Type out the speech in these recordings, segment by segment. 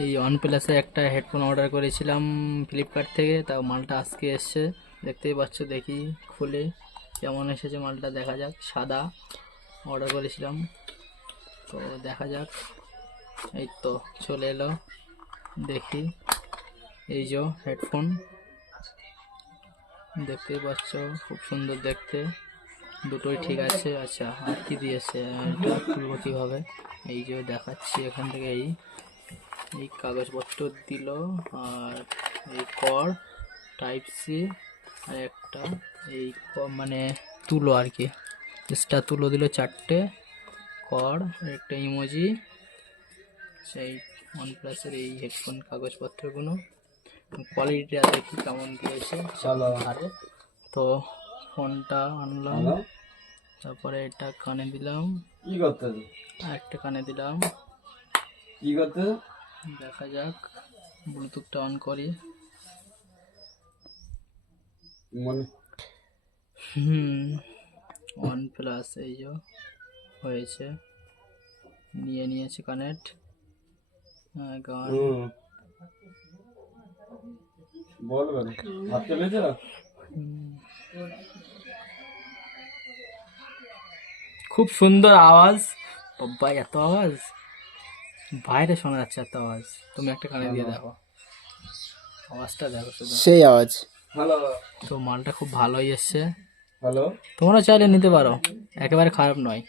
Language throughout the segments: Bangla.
এই ওয়ান প্লাসে একটা হেডফোন অর্ডার করেছিলাম ফ্লিপকার্ট থেকে তা মালটা আজকে এসছে। দেখতেই পাচ্ছ, দেখি খুলে কেমন এসেছে মালটা, দেখা যাক, সাদা অর্ডার করেছিলাম। তো দেখা যাক, এই তো চলে এলো, দেখি। এই যে হেডফোন দেখতেই পাচ্ছ, খুব সুন্দর দেখতে। দুটোই ঠিক আছে আচ্ছা আর কি দিয়েছে, এটা কীভাবে? এই যে দেখাচ্ছি এখান থেকে এই এই কাগজপত্র দিল আর এই কর টাইপ সি আর একটা এই মানে তুলো আর কি। এক্সট্রা তুলো দিল চারটে কর একটা ইমোজি সেই ওয়ান ওয়ানপ্লাসের এই হেডফোন কাগজপত্রগুলো। কোয়ালিটিটা দেখি কেমন দিয়েছে চলো। আরে তো ফোনটা আনলাম। তারপরে এটা কানে দিলাম। কি করতেছে? আর একটা কানে দিলাম। কি করতেছে? দেখা যাক ব্লুটুথটা অন করি। মনে। হুম ওয়ান প্লাস এই যে হয়েছে। নিয়ে নিয়েছে কানেক্ট গান হুম। বলবে হাত চলেছে খুব সুন্দর আওয়াজ। বাবা এত আওয়াজ। বাইরে শোনা যাচ্ছে একটা আওয়াজ। তুমি একটা কানে দিয়ে দেখো। আওয়াজটা দেখো শুধু। সেই আওয়াজ। হ্যালো। তো মালটা খুব ভালোই এসছে। হ্যালো। তোমরা চাইলে নিতে পারো। একেবারে খারাপ নয়।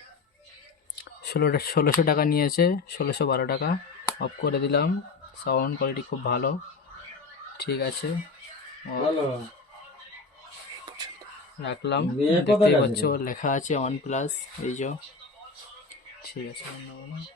ষোলোটা ষোলোশো টাকা নিয়েছে। ষোলোশো বারো টাকা। অফ করে দিলাম। সাউন্ড কোয়ালিটি খুব ভালো। ঠিক আছে। ও, রাখলাম। দেখতেই পাচ্ছ লেখা আছে ওয়ান প্লাস এই যে। ঠিক আছে ধন্যবাদ।